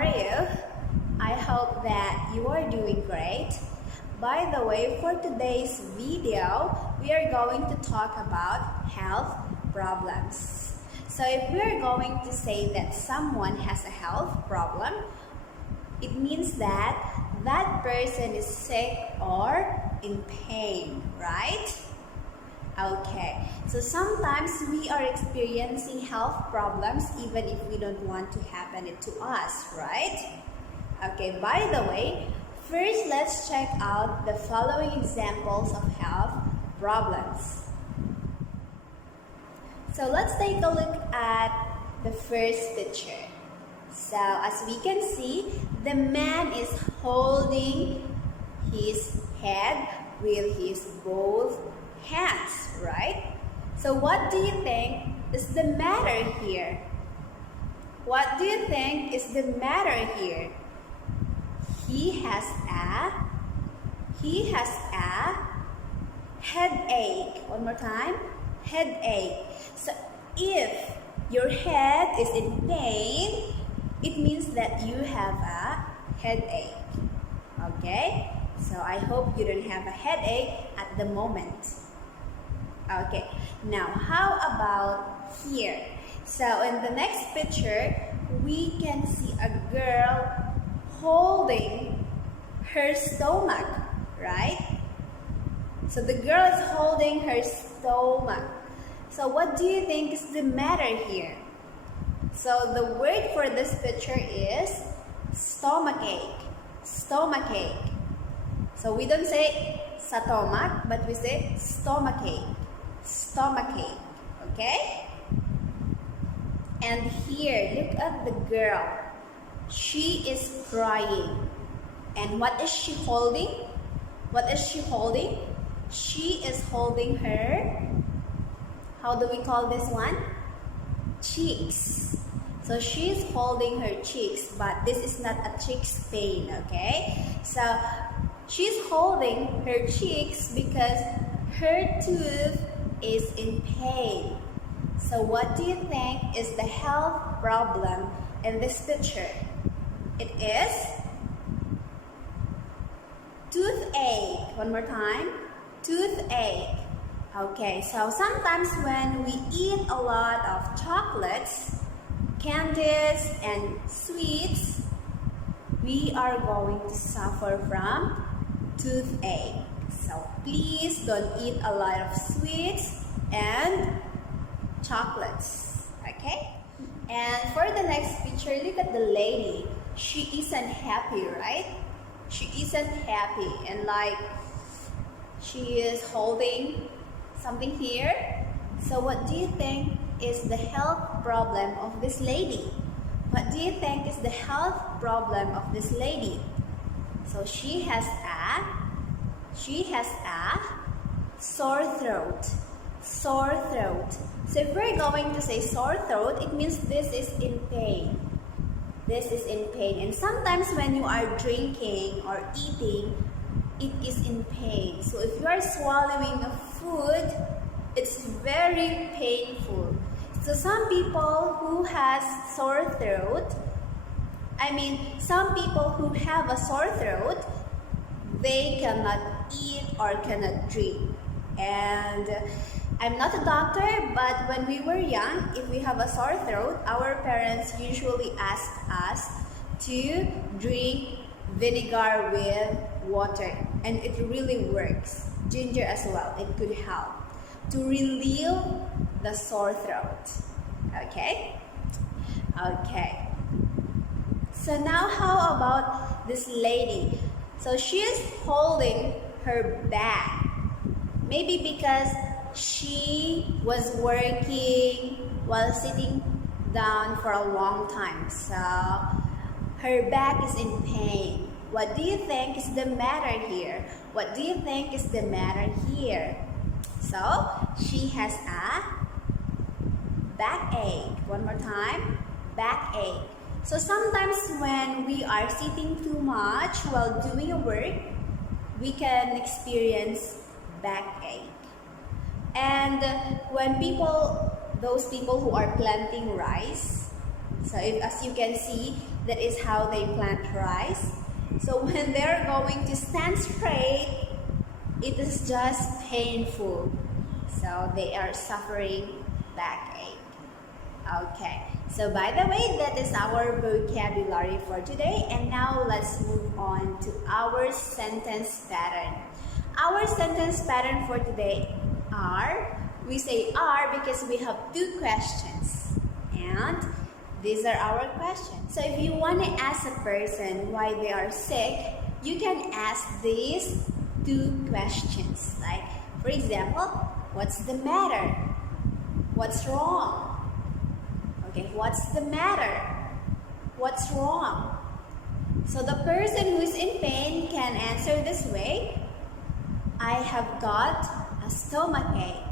are you? I hope that you are doing great. By the way, for today's video, we are going to talk about health problems. So if we are going to say that someone has a health problem, it means that that person is sick or in pain, right? Okay, so sometimes we are experiencing health problems even if we don't want to happen it to us, right? Okay, by the way, first let's check out the following examples of health problems. So let's take a look at the first picture. So as we can see, the man is holding his head with his both hands, right? So what do you think is the matter here? What do you think is the matter here? He has a headache. One more time. Headache. So if your head is in pain, it means that you have a headache. Okay? So I hope you don't have a headache at the moment. Okay. Now, how about here? So in the next picture, we can see a girl holding her stomach, right? So the girl is holding her stomach. So what do you think is the matter here? So the word for this picture is stomachache. Stomachache. So we don't say stomach, but we say stomachache. Stomachache. Okay? And here, look at the girl. She is crying. And what is she holding? What is she holding? She is holding her, how do we call this one? Cheeks. So she's holding her cheeks, but this is not a cheeks pain, okay? So she's holding her cheeks because her tooth is in pain. So what do you think is the health problem in this picture? It is toothache. One more time. Toothache. Okay, so sometimes when we eat a lot of chocolates, candies, and sweets, we are going to suffer from toothache. So please don't eat a lot of sweets and chocolates. Okay? And for the next picture, look at the lady. She isn't happy, right? She isn't happy, and like she is holding something here. So what do you think is the health problem of this lady? What do you think is the health problem of this lady? So she has a sore throat. Sore throat. So if we're going to say sore throat, it means this is in pain. This is in pain. And sometimes when you are drinking or eating, it is in pain. So if you are swallowing a food, it's very painful. So some people who has sore throat, some people who have a sore throat, they cannot eat or cannot drink. And I'm not a doctor, but when we were young, if we have a sore throat, our parents usually ask us to drink vinegar with water. And it really works. Ginger as well, it could help to relieve the sore throat. Okay? Okay. So now how about this lady? So she is holding her bag. Maybe because she was working while sitting down for a long time. So her back is in pain. What do you think is the matter here? What do you think is the matter here? So she has a backache. One more time. Backache. So sometimes when we are sitting too much while doing a work, we can experience backache. And when those people who are planting rice, So as you can see, that is how they plant rice. So when they're going to stand straight, it is just painful. So they are suffering backache. Okay, so by the way, that is our vocabulary for today. And now let's move on to our sentence pattern. Our sentence pattern for today are, we say are because we have two questions. And these are our questions. So if you want to ask a person why they are sick, you can ask these two questions. Like, for example, what's the matter? What's wrong? Okay, what's the matter? What's wrong? So the person who is in pain can answer this way: I have got a stomachache.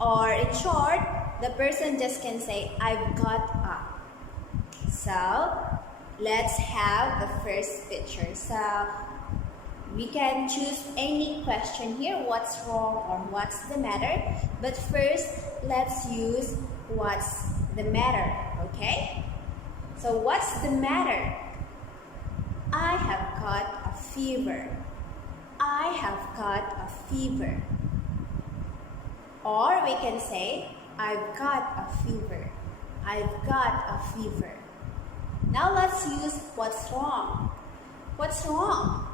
Or in short, the person just can say, I've got a. So let's have the first picture. So we can choose any question here, what's wrong or what's the matter. But first, let's use what's the matter, okay? So what's the matter? I have got a fever. I have got a fever. Or we can say, I've got a fever. I've got a fever. Now let's use what's wrong. What's wrong?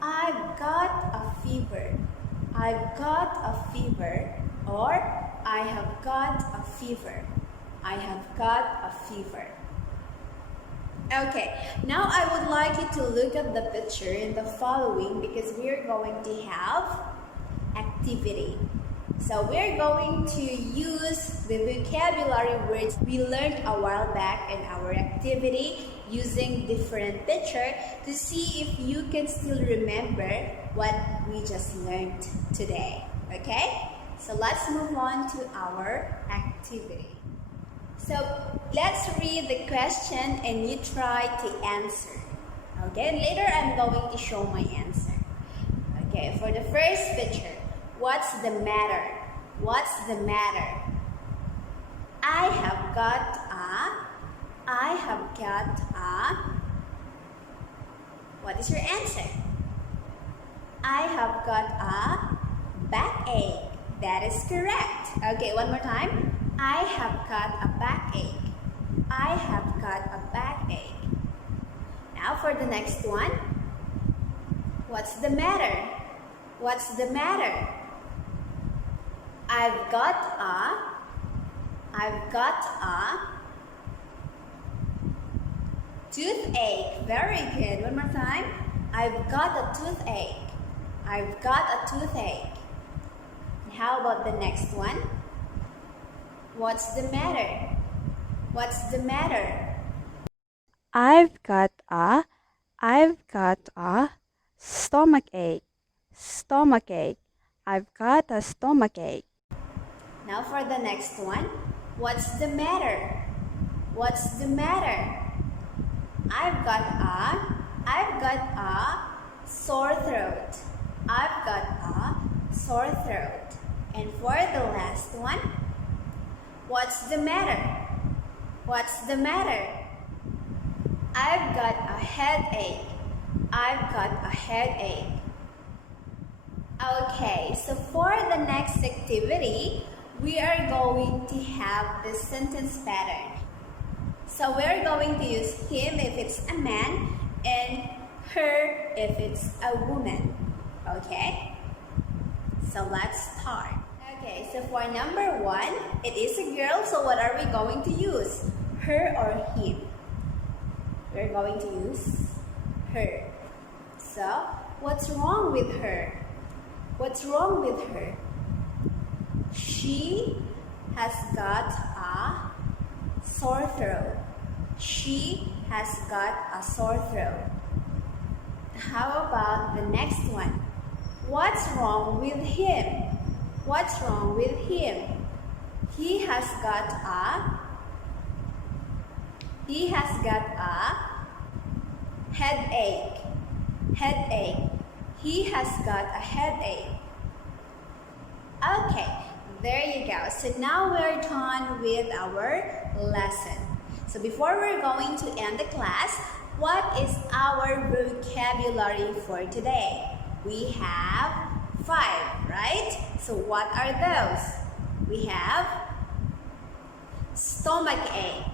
I've got a fever. I've got a fever. Or I have got a fever. I have got a fever. Okay, now I would like you to look at the picture in the following because we're going to have activity. So we're going to use the vocabulary words we learned a while back in our activity using different picture to see if you can still remember what we just learned today. Okay? So let's move on to our activity. So let's read the question and you try to answer. Okay? And later I'm going to show my answer. Okay, for the first picture. What's the matter? What's the matter? I have got a. What is your answer? I have got a backache. That is correct. Okay, one more time. I have got a backache. I have got a backache. Now for the next one. What's the matter? What's the matter? I've got a toothache. Very good. One more time. I've got a toothache. I've got a toothache. How about the next one? What's the matter? What's the matter? I've got a stomachache. Stomachache. I've got a stomachache. Now for the next one. What's the matter? What's the matter? I've got a sore throat. I've got a sore throat. And for the last one, what's the matter? What's the matter? I've got a headache. I've got a headache. Okay, so for the next activity, we are going to have the sentence pattern. So we're going to use him if it's a man and her if it's a woman. Okay? So let's start. Okay, so for number one, it is a girl, so what are we going to use? Her or him? We're going to use her. So, what's wrong with her? What's wrong with her? She has got a sore throat. She has got a sore throat. How about the next one? What's wrong with him? What's wrong with him? He has got a headache. Headache. He has got a headache. Okay, there you go. So now we're done with our lesson. So before we're going to end the class, what is our vocabulary for today? We have 5, right? So what are those? We have stomach ache,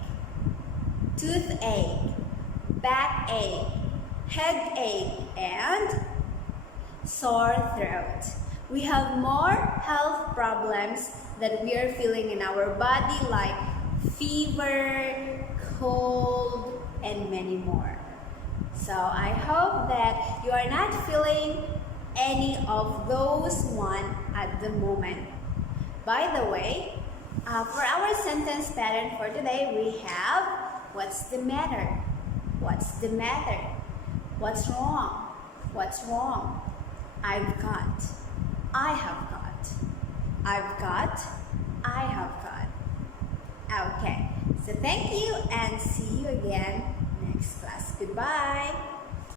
toothache, backache, headache, and sore throat. We have more health problems that we are feeling in our body like fever, cold, and many more. So I hope that you are not feeling any of those one at the moment. By the way, for our sentence pattern for today, we have what's the matter? What's the matter? What's wrong? What's wrong? I've got. I have got. I've got. I have got. Okay. So thank you and see you again next class. Goodbye.